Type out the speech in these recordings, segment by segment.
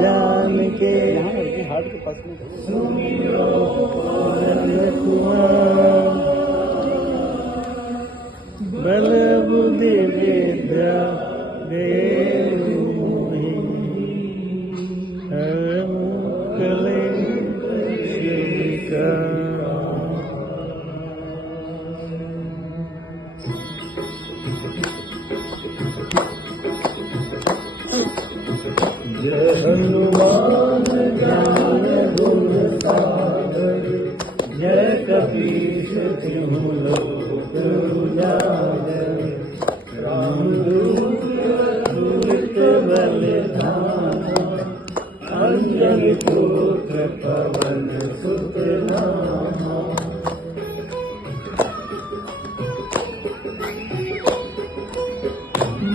जान के बल बुद्धि विद्या देहि हर मुकले शिका हनुमान ज्ञान गुण सागर जय कपीश तिहु लोक उजागर रामदूत अतुलित बलिधाम अंजनी पुत्र पवन सुत नामा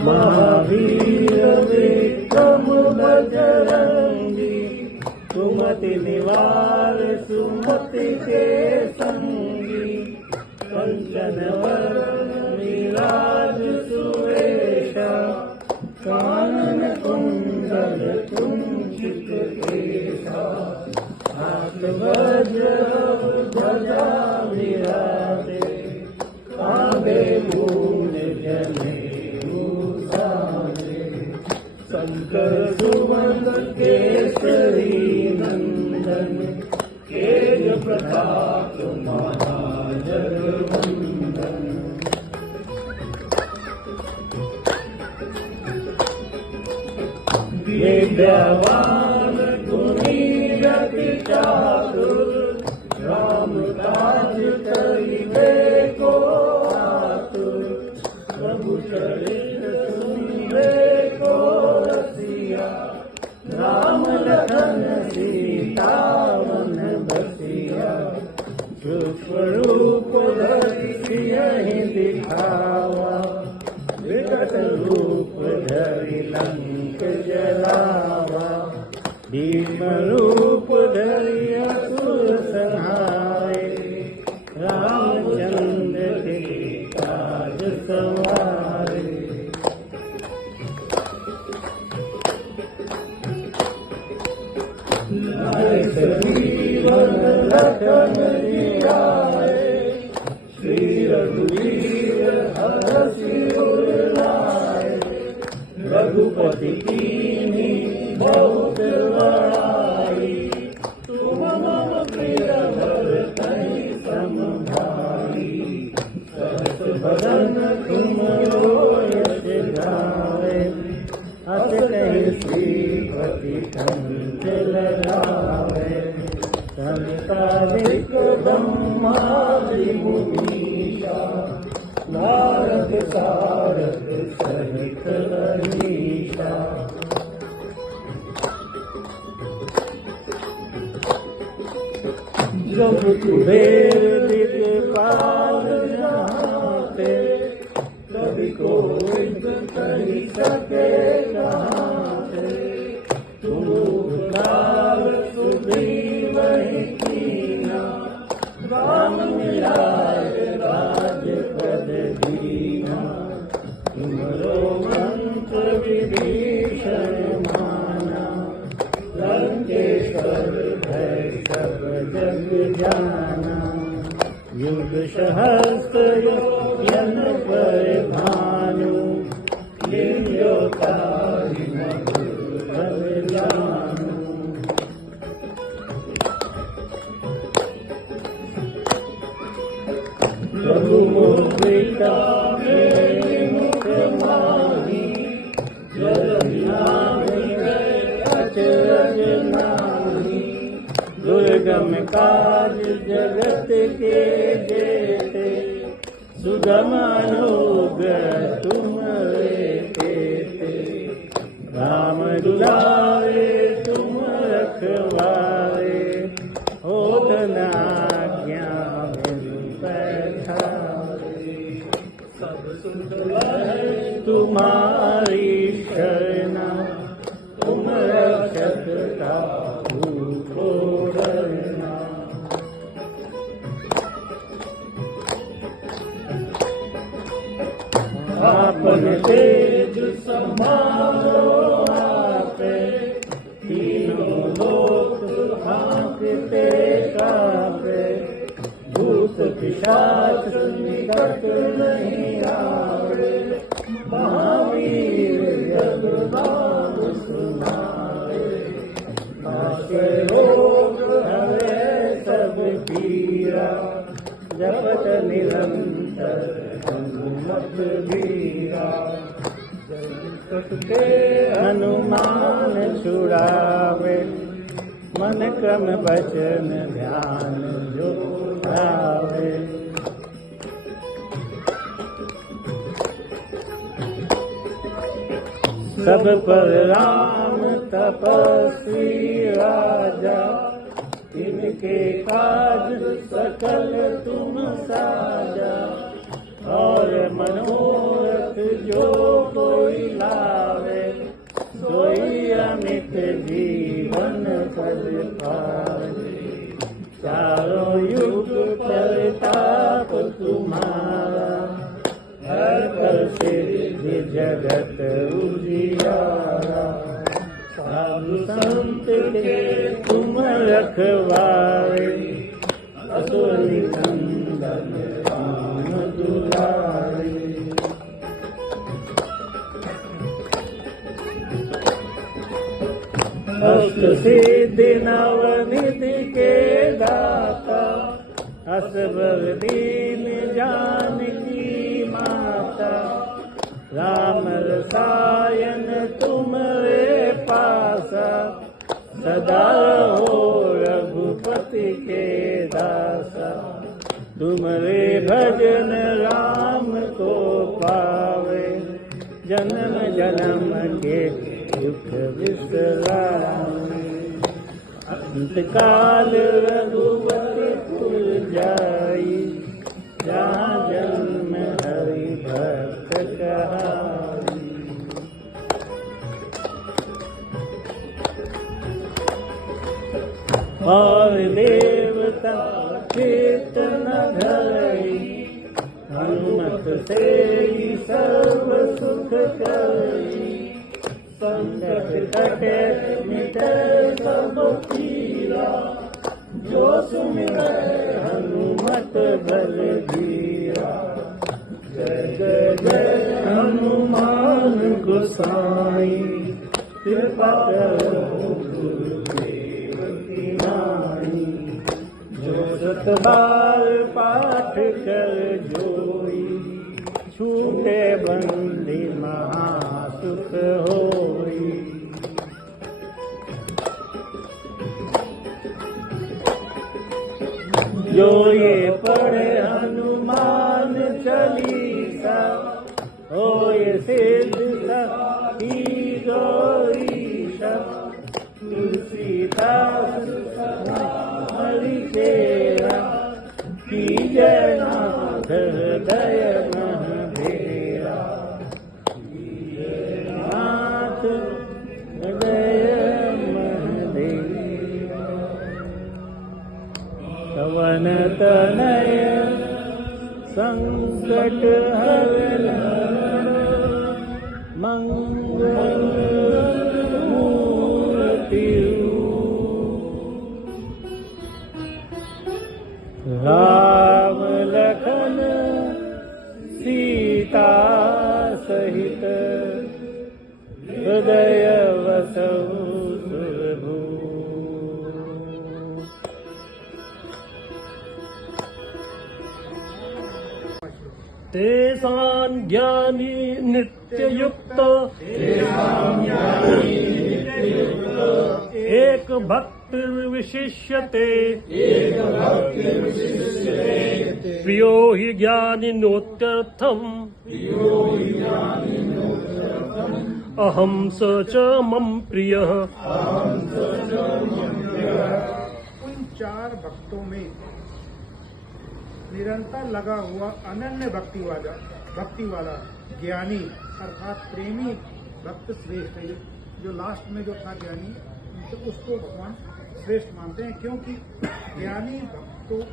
महावीर विक्रम बजरंगी सुमति निवार सुमति के संगी कंचन वरण विराज सुवेशा कानन कुंडल कुंचित केशा हाथ वज्र ध्वजा विराजे कांधे मूल जने शंकर सुवन केसरी नंदन तेज प्रताप महाजगवंदन विद्यावान गुणी अति चातुर राम काज करिबे को आतुर प्रभु चरित सुनिबे को राम लखन सीता मन बसिया स्वरूप धरि सियहि दिखावा विकट रूप धरि लंक जलावा भीम रूप धरि असुर संहारे रामचंद्र के काज सवारे लखन जियाए श्री रघुवीर हरषि उर लाए रघुपति कीन्ही बहुत बड़ाई तुम मम प्रिय भरतहि सम भाई सहस बदन तुम यश गावे अस कहि श्रीपति कंठ लगावे संतारिक ब्रह्मादि मुनीषा नारद सारद सहित अहीशा जब कुबेर दिक्पाल जहाते कभी कोई कही सके कहाते तुम काल सुग्रीव ही कीना राम मिलाए राजपद दीना तुमरो मंत्र विभीषण माना लंकेश्वर भय सब जग जाना युग सहस्त्र यन पर भानु लिंजो तारि मधुर जानु प्रभु मुद्रिका मेरे मुख माही जलधि नाहि अचरज नाही दुर्गम काज जगत के जेते सुगम अनुग्रह तुम्हारे तेते राम दुलारे तुम रखवारे होत न आज्ञा बिनु पैठारे सब सुख लहै तुम्हारी शरणा तुम रक्षक काहू को डरना आपन तेज समारो आपे, तीनों लोक हाँकते कांपे, भूत पिशाच निकट नहीं आवे, महावीर जब नाम सुनावे, नाशे रोग हरे सब पीरा, जपत निरंतर हनुमत बीरा, के हनुमान छुड़ावे, मन क्रम वचन ध्यान जो आवे, सब पर राम तपस्वी राजा, इनके काज सकल तुम साजा, और मनोरथ जो कोई लावे, सोई अमित जीवन फल पावे, चारों युग प्रताप तुम्हारा, हर कर सिद्धि जगत उजियारा, साधु संत के तुम रखवारे, असुर निकंदन राम दुलारे, अष्ट सिद्धि नवनिधि के दाता, असबर दीन जानकी माता, राम रसायन तुमरे पासा, सदा रहो रघुपति के दासा, तुमरे भजन राम को पावे, जन्म जन्म के दुख विसरावे, अंत काल रघुपति पुर जाई, जहाँ जन्म हरि भक्त कहाई, और देवता चित्त न धरई, हनुमत से ही सर्व सुख करई, संकट कटे मिटे सब पीरा, जो सुमिरै हनुमत बल धीरा, जय जय जय हनुमान गोसाई, कृपा करो गुरुदेव की नाई, जो सत बार पाठ कर जोई, छूटे बंदी महासुख होई, जो ये पढ़े हनुमान चालीसा, होए सिद्ध सखी गौरीशा, तुलसीदास हरि चेरा, कीजय नाथ हृदय महधेरा, नाथ हृदय महधेरा, पवन तनय संकट हरण, मंगल मूर्ति, राम लखन सीता सहित, हृदय वसऊ सुरभूप, तेषां ज्ञानी नित्ययुक्त, एक भक्ति विशिष्यते, प्रियो हि ज्ञानिनोत्यर्थम्, अहं स च मम प्रियः। उन चार भक्तों में निरंतर लगा हुआ अनन्य भक्ति वाला ज्ञानी अर्थात प्रेमी भक्त श्रेष्ठ है। जो लास्ट में जो था ज्ञानी, तो उसको भगवान श्रेष्ठ मानते हैं, क्योंकि ज्ञानी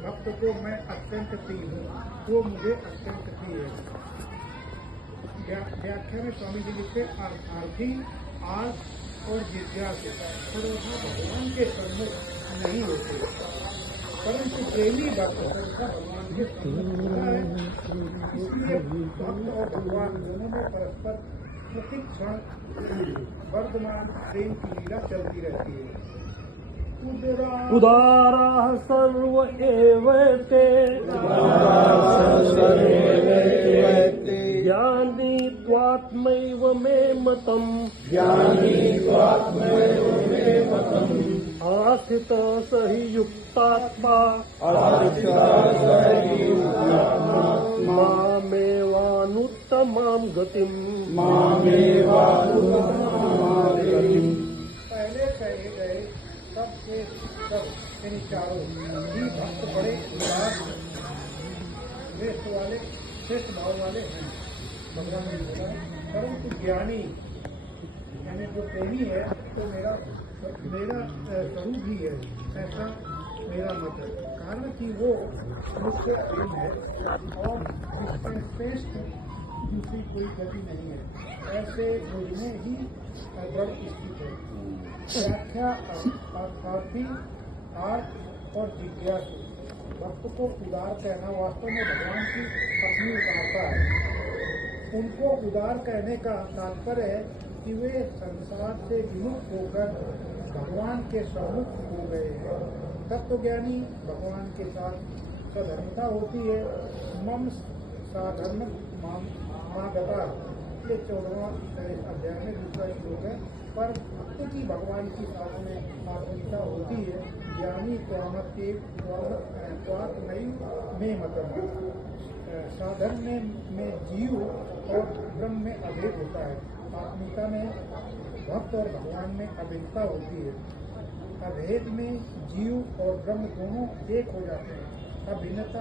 भक्त को मैं अत्यंत प्रिय हूँ, वो मुझे अत्यंत प्रिय है। व्याख्या में स्वामी जी लिखते अर्थार्थी आर्थ और जिज्ञासु सर्वथा भगवान के सम्मुख नहीं होते, परंतु प्रेमी भक्त सर्वथा भगवान के सम्मुख होता है। इसलिए भक्त और भगवान दोनों में परस्पर प्रतिक्षण वर्तमान प्रेम की लीला चलती रहती है। उदाराः सर्व एवैते ज्ञानी त्वात्मैव मे मतम् आस्थितः स हि युक्तात्मा मामेवानुत्तमां गतिम् पहले कहे गए सबसे सब इन चारों ही भक्त बड़े उदार श्रेष्ठ भाव वाले हैं, भगवान ने बोला। परंतु ज्ञानी यानी जो प्रेमी है तो मेरा स्वरूप ही है, ऐसा मेरा मत है। कारण कि वो मुझसे प्रेम है और इसमें श्रेष्ठ दूसरी कोई गति नहीं है, ऐसे मुझमें ही दृढ़ स्थित है। व्याख्या अर्थार्थी आर्थ और जिज्ञासु भक्त को उदार कहना वास्तव में भगवान की अपनी उदारता है। उनको उदार कहने का तात्पर्य है कि वे संसार से विमुक्त होकर भगवान के सम्मुख हो गए हैं। तत्वज्ञानी भगवान के साथ सधर्मता होती है। मम साधर्म मागता, ये 14वां अध्याय में दूसरा श्लोक है। पर भक्त की भगवान की साथ में आत्मीयता होती है। ज्ञानी नहीं में मतलब साधन में जीव और ब्रह्म में अभेद होता है। आत्मीयता में भक्त और भगवान में अभेदता होती है। अभेद में जीव और ब्रह्म दोनों एक हो जाते हैं। अभिन्नता